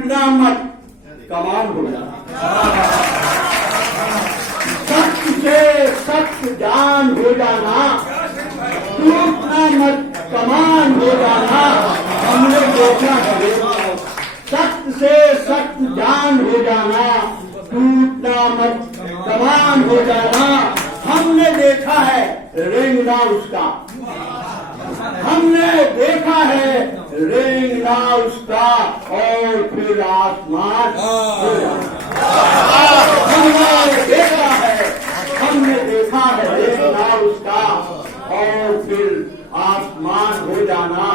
ٹوٹنا مت کمال ہو جانا، سخت سے سخت جان ہو جانا، ٹوٹنا مت کمان ہو جانا، ہم نے دیکھا ہے سخت سے سخت جان ہو جانا، ٹوٹنا مت کمان ہو جانا، ہم نے دیکھا ہے رینگنا اس کا، ہم نے دیکھا ہے رینگنا اس کا، اور پھر آسمان ہم نے دیکھا ہے، ہم نے دیکھا ہے رینگنا اس کا، اور پھر آسمان ہو جانا،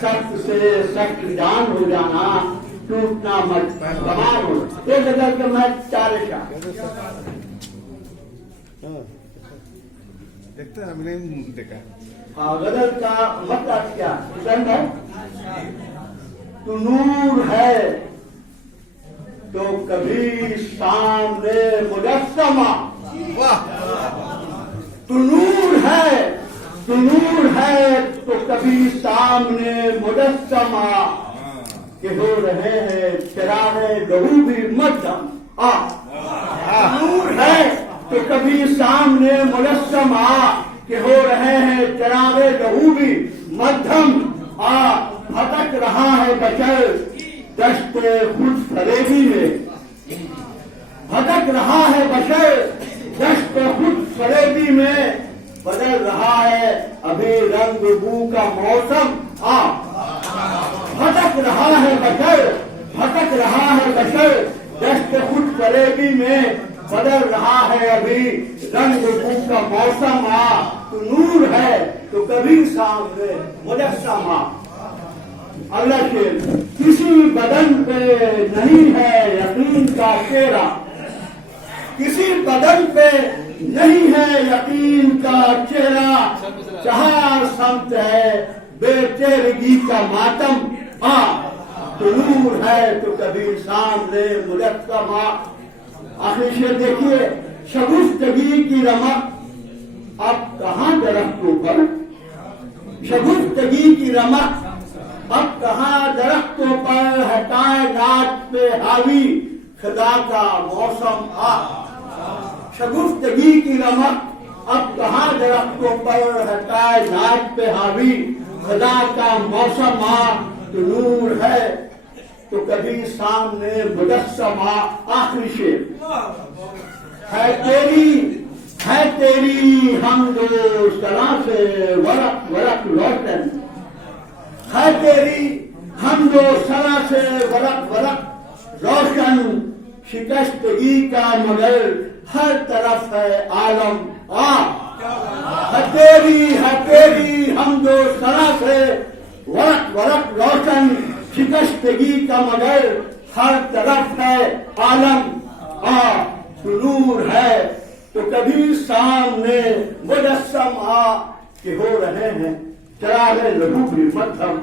سخت سے سخت جان ہو جانا، ٹوٹنا مت کمان ہو جانا۔ یہ غزل کے میں چار اشعار دیکھتے ہیں، ہم نے دیکھا غزل کا مطلب کیا ہے؟ تو نور ہے تو کبھی سامنے مجسمہ، تو نور ہے، تو نور ہے تو کبھی سامنے مجسمہ، کہ ہو رہے ہیں چراغ لہو بھی مدھم، نور ہے تو کبھی سامنے مجسمہ، کہ ہو رہے ہیں چراغ لہو بھی مدھم، بھٹک رہا ہے بشر دشت خود فریبی میں، بھٹک رہا ہے بشر دشت خود فریبی میں، بدل رہا ہے ابھی رنگ بو کا موسم، بھٹک رہا ہے بشر، بھٹک رہا ہے بشر دشت خود فریبی میں، بدل رہا ہے ابھی رنگ بو کا موسم، تو نور ہے تو کبھی سامنے مجسمہ۔ اللہ کے کسی بدن پہ نہیں ہے یقین کا چہرہ، کسی بدن پہ نہیں ہے یقین کا چہرہ، چہار سمت ہے بے چہرگی کا ماتم، تو نور ہے تو کبھی سامنے مجسمہ۔ آخری شعر دیکھیے، شگفتگی کی رمق اب کہاں درختوں پر، شگفتگی کی رمق اب کہاں درختوں پر، ہے کائنات پہ حاوی خدا کا موسم، شگفتگی کی رمق اب کہاں درختوں پر، ہے کائنات پہ حاوی خدا کا موسم، تو نور ہے تو کبھی سامنے مجسمہ۔ آخری شعر، ہے تیری حمد و ثنا سے ورق ورق روشن، ہے تیری حمد و ثنا سے ورق ورق روشن، شکستگی کا مگر ہر طرف ہے عالم، ہے تیری حمد و ثنا سے ورق ورق روشن، شکستگی کا مگر ہر طرف ہے عالم، تو نور ہے تو کبھی سامنے مجسم، کہ ہو رہے ہیں چراغ لہو بھی مدھم۔